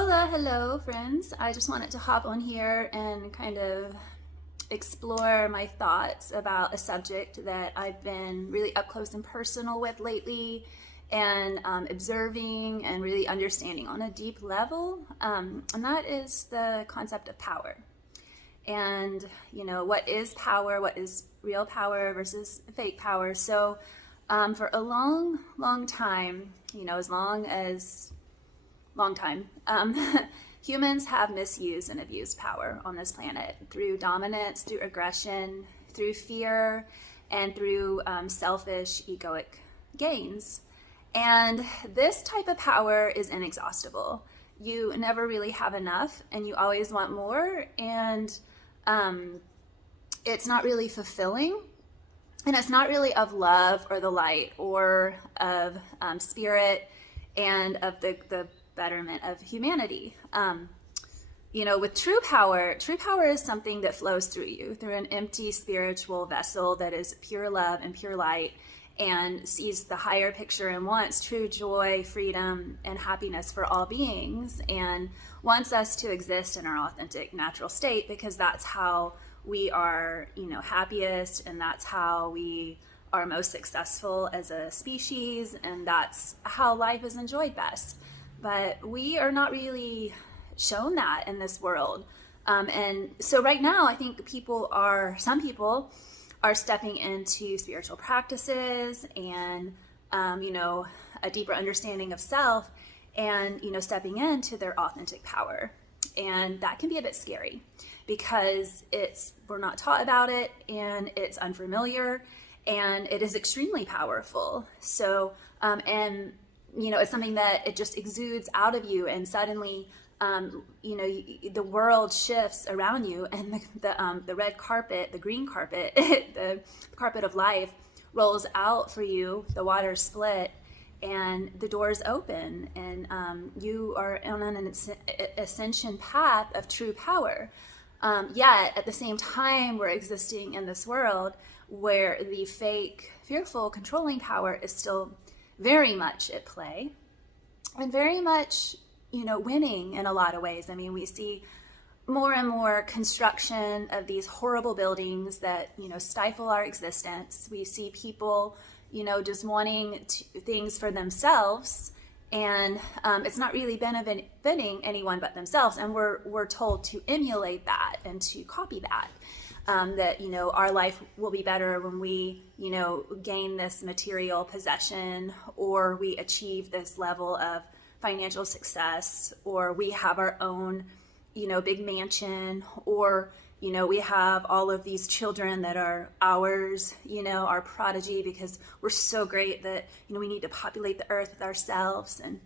Hola, hello, friends. I just wanted to hop on here and kind of explore my thoughts about a subject that I've been really up close and personal with lately and observing and really understanding on a deep level. And that is the concept of power. And, what is power? What is real power versus fake power? So, for a long, long time, as long time. Humans have misused and abused power on this planet through dominance, through aggression, through fear, and through selfish, egoic gains. And this type of power is inexhaustible. You never really have enough, and you always want more, and it's not really fulfilling. And it's not really of love or the light or of spirit and of the betterment of humanity. With true power is something that flows through you, through an empty spiritual vessel that is pure love and pure light and sees the higher picture and wants true joy, freedom, and happiness for all beings, and wants us to exist in our authentic natural state because that's how we are, happiest, and that's how we are most successful as a species, and that's how life is enjoyed best. But we are not really shown that in this world. And so right now, I think some people are stepping into spiritual practices and, a deeper understanding of self and, stepping into their authentic power. And that can be a bit scary because we're not taught about it, and it's unfamiliar, and it is extremely powerful. So, it's something that it just exudes out of you, and suddenly, the world shifts around you, and the red carpet, the green carpet, the carpet of life rolls out for you. The waters split, and the doors open, and you are on an ascension path of true power. Yet, at the same time, we're existing in this world where the fake, fearful, controlling power is still very much at play and very much, winning in a lot of ways. I mean, we see more and more construction of these horrible buildings that, stifle our existence. We see people, just wanting things for themselves, and it's not really benefiting anyone but themselves. And we're told to emulate that and to copy that. That, our life will be better when we, gain this material possession, or we achieve this level of financial success, or we have our own, big mansion, or, we have all of these children that are ours, our prodigy, because we're so great that, we need to populate the earth with ourselves. And,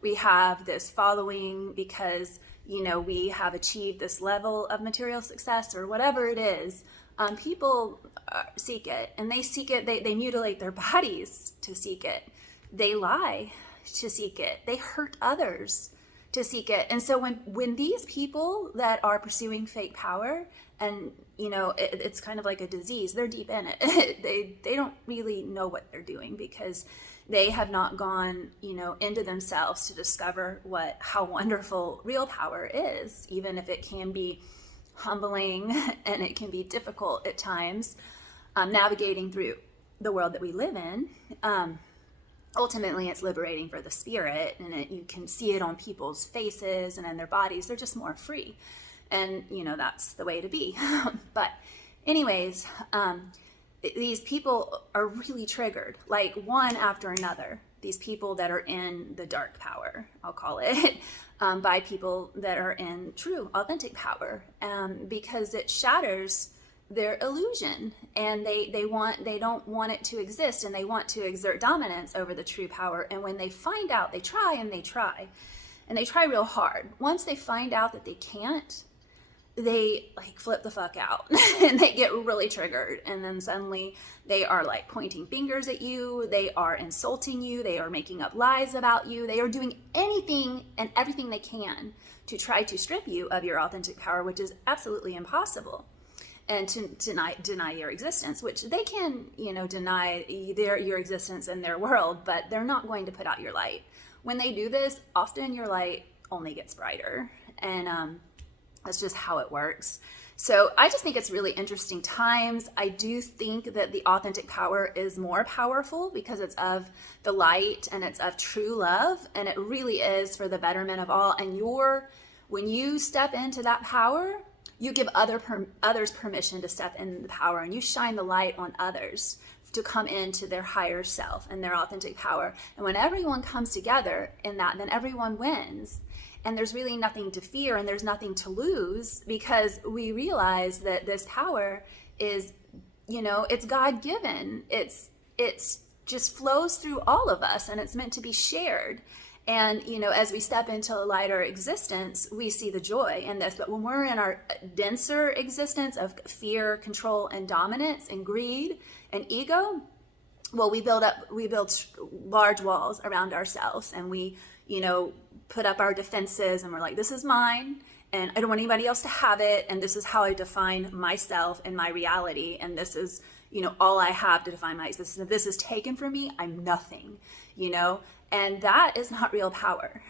we have this following because, we have achieved this level of material success or whatever it is. People seek it, and they seek it. They mutilate their bodies to seek it. They lie to seek it. They hurt others to seek it. And so when these people that are pursuing fake power, and it's kind of like a disease, they're deep in it. they don't really know what they're doing because they have not gone into themselves to discover how wonderful real power is, even if it can be humbling and it can be difficult at times, navigating through the world that we live in. Ultimately, it's liberating for the spirit, and you can see it on people's faces and in their bodies. They're just more free, and that's the way to be. But anyways, these people are really triggered, like one after another. These people that are in the dark power, I'll call it, by people that are in true, authentic power, because it shatters their illusion, and they don't want it to exist, and they want to exert dominance over the true power. And when they find out, they try and they try real hard. Once they find out that they can't, they flip the fuck out and they get really triggered, and then suddenly they are pointing fingers at you, they are insulting you, they are making up lies about you, they are doing anything and everything they can to try to strip you of your authentic power, which is absolutely impossible, and to deny your existence, which they can, deny your existence in their world, but they're not going to put out your light. when they do this, often your light only gets brighter. And that's just how it works. So I just think it's really interesting times. I do think that the authentic power is more powerful because it's of the light and it's of true love, and it really is for the betterment of all. And when you step into that power, you give others permission to step in the power, and you shine the light on others to come into their higher self and their authentic power. And when everyone comes together in that, then everyone wins. And there's really nothing to fear and there's nothing to lose, because we realize that this power is, it's God-given. It's just flows through all of us, and it's meant to be shared. And, as we step into a lighter existence, we see the joy in this. But when we're in our denser existence of fear, control, and dominance, and greed, and ego, well, we build large walls around ourselves, and we, put up our defenses, and we're like, this is mine, and I don't want anybody else to have it, and this is how I define myself and my reality, and this is, all I have to define myself. If this is taken from me, I'm nothing, and that is not real power.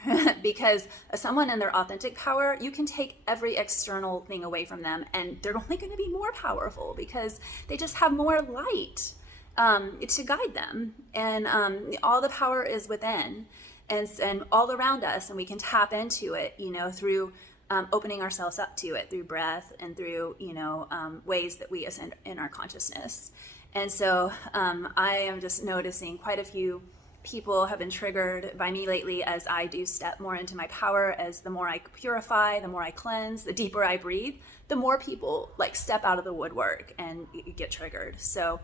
Because someone in their authentic power, you can take every external thing away from them, and they're only going to be more powerful because they just have more light to guide them, and all the power is within. And all around us, and we can tap into it, through opening ourselves up to it, through breath and through, ways that we ascend in our consciousness. And so I am just noticing quite a few people have been triggered by me lately as I do step more into my power. As the more I purify, the more I cleanse, the deeper I breathe, the more people step out of the woodwork and get triggered. So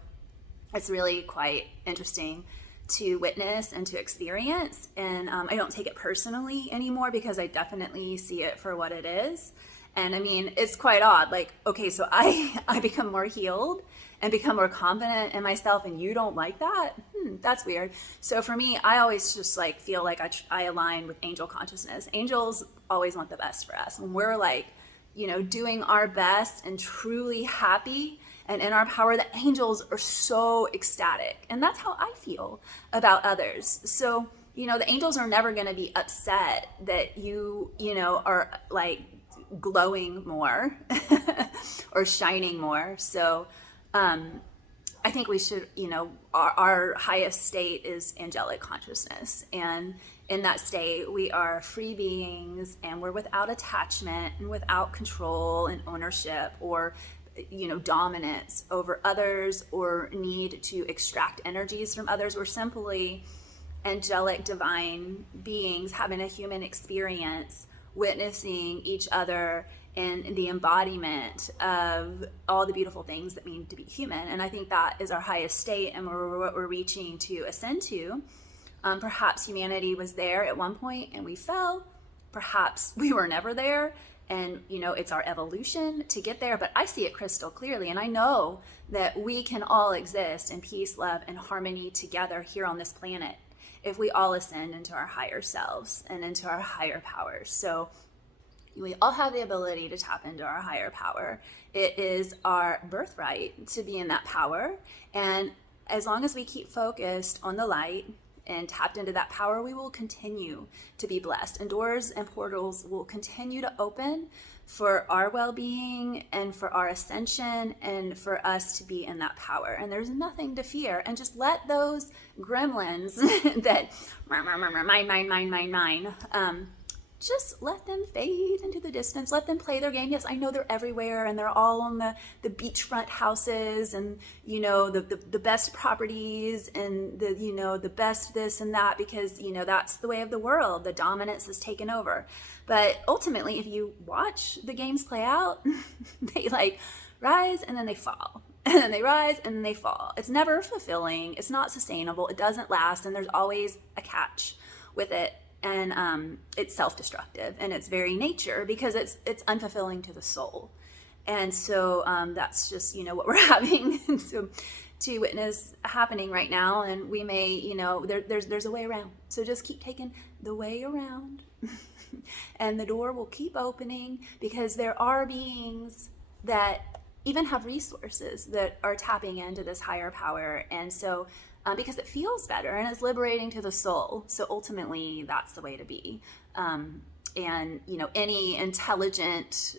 it's really quite interesting to witness and to experience. And I don't take it personally anymore, because I definitely see it for what it is. And I mean, it's quite odd. Okay, so I become more healed and become more confident in myself, and you don't like that? That's weird. So for me, I always just feel like I align with angel consciousness. Angels always want the best for us. When we're doing our best and truly happy and in our power, the angels are so ecstatic. And that's how I feel about others. So, the angels are never going to be upset that you are glowing more or shining more. So, I think we should, our highest state is angelic consciousness. And in that state, we are free beings, and we're without attachment and without control and ownership or dominance over others or need to extract energies from others. We're simply angelic divine beings having a human experience, witnessing each other in the embodiment of all the beautiful things that mean to be human. And I think that is our highest state, and what we're reaching to ascend to. Perhaps humanity was there at one point and we fell. Perhaps we were never there, and it's our evolution to get there. But I see it crystal clearly, and I know that we can all exist in peace, love, and harmony together here on this planet if we all ascend into our higher selves and into our higher powers. So we all have the ability to tap into our higher power. It is our birthright to be in that power, and as long as we keep focused on the light and tapped into that power, we will continue to be blessed, and doors and portals will continue to open for our well-being and for our ascension and for us to be in that power. And there's nothing to fear. And just let those gremlins that mine, just let them fade into the distance. Let them play their game. Yes, I know they're everywhere, and they're all on the beachfront houses, and the best properties, and the best this and that, because that's the way of the world. The dominance is taken over. But ultimately, if you watch the games play out, they rise and then they fall, and then they rise and then they fall. It's never fulfilling. It's not sustainable. It doesn't last, and there's always a catch with it. And it's self-destructive in its very nature, because it's unfulfilling to the soul. And so that's just what we're having to witness happening right now. And we may there's a way around. So just keep taking the way around, and the door will keep opening, because there are beings that even have resources that are tapping into this higher power. And so because it feels better and it's liberating to the soul. So ultimately, that's the way to be. And any intelligent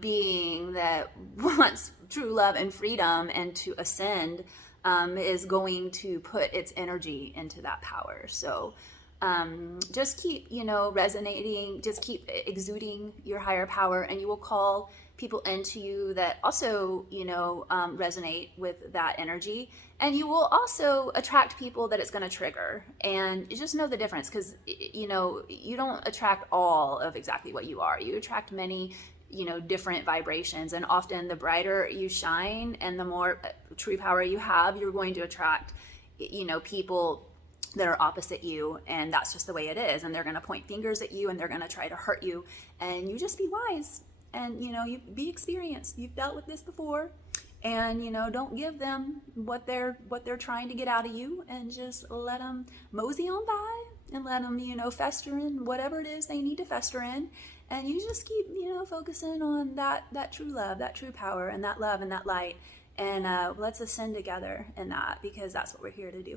being that wants true love and freedom and to ascend is going to put its energy into that power. So just keep resonating, just keep exuding your higher power, and you will call people into you that also resonate with that energy, and you will also attract people that it's going to trigger. And just know the difference, because you don't attract all of exactly what you are. You attract many different vibrations, and often the brighter you shine and the more true power you have, you're going to attract people that are opposite you, and that's just the way it is. And they're going to point fingers at you, and they're going to try to hurt you, and you just be wise, and you be experienced. You've dealt with this before, and don't give them what they're trying to get out of you, and just let them mosey on by, and let them fester in whatever it is they need to fester in. And you just keep focusing on that true love, that true power, and that love and that light, and let's ascend together in that, because that's what we're here to do.